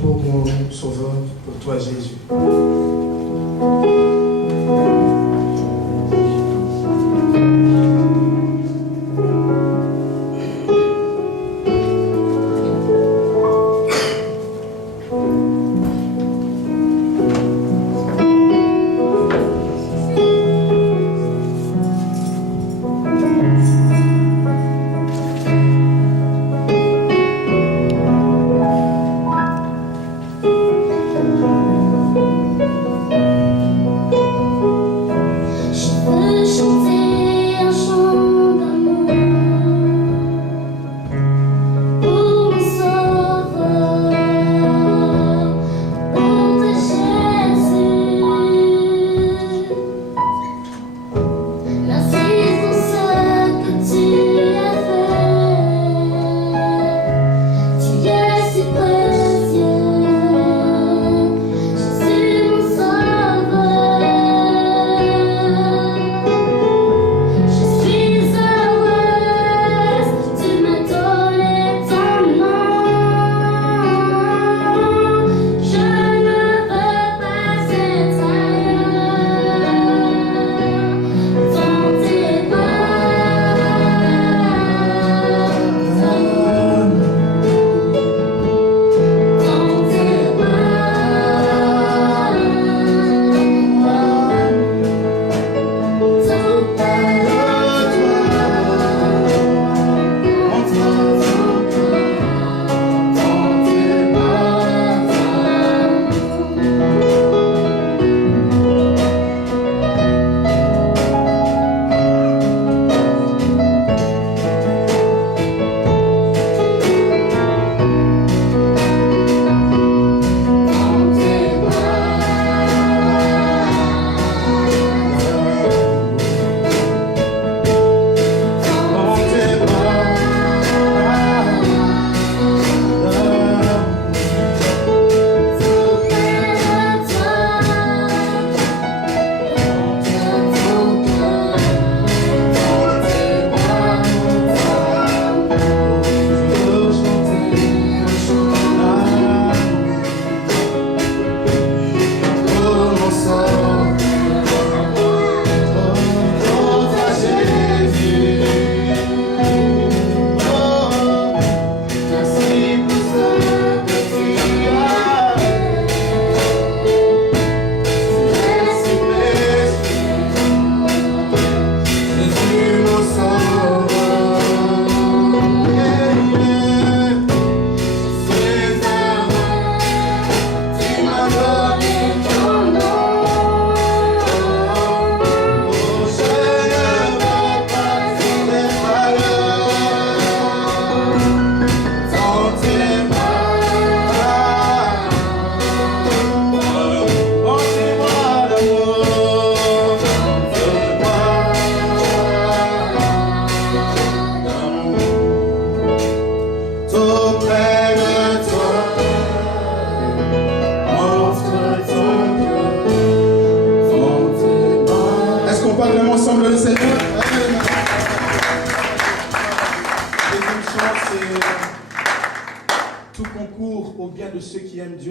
pour mon Sauveur, pour toi Jésus.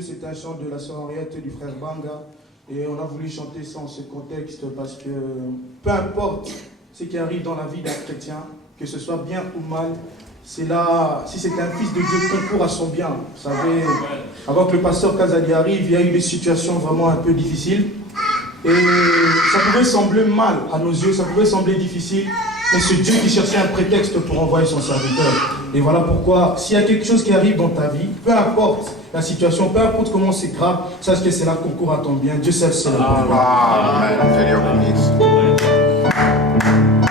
C'est un chant de la sœur Henriette du frère Banga et on a voulu chanter ça en ce contexte parce que peu importe ce qui arrive dans la vie d'un chrétien, que ce soit bien ou mal, c'est là, si c'est un fils de Dieu, concourt à son bien. Vous savez, avant que le pasteur Kazali arrive, il y a eu des situations vraiment un peu difficiles et ça pouvait sembler mal à nos yeux, ça pouvait sembler difficile, mais c'est Dieu qui cherchait un prétexte pour envoyer son serviteur. Et voilà pourquoi, s'il y a quelque chose qui arrive dans ta vie, peu importe la situation, peu importe comment c'est grave, sache que c'est là qu'on concourt à ton bien. Dieu seul, c'est le bon. Amen.